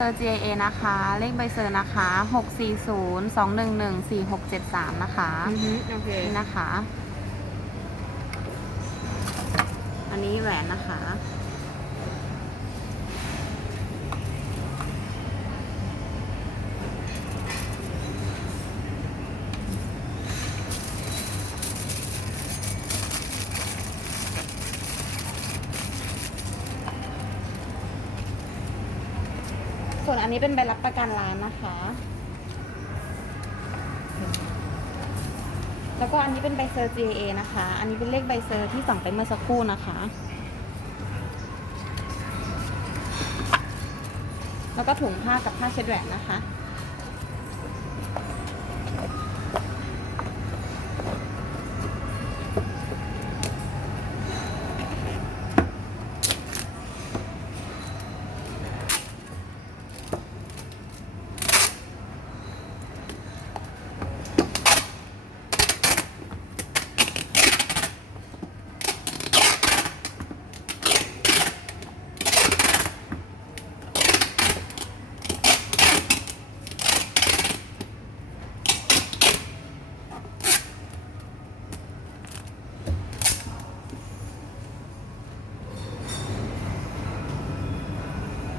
เซอร์ GIA นะคะ เลขใบเซอร์นะคะ 640 211 4673 นะคะอือฮึโอเค นี่นะคะ อันนี้แหวนนะคะ ส่วนอันนี้เป็นใบรับประกันร้านนะคะ แล้วก็อันนี้เป็นใบเซอร์ GA นะคะ อันนี้เป็นเลขใบเซอร์ที่สั่งไปเมื่อสักครู่นะคะ แล้วก็ถุงผ้ากับผ้าเช็ดแหวนนะคะ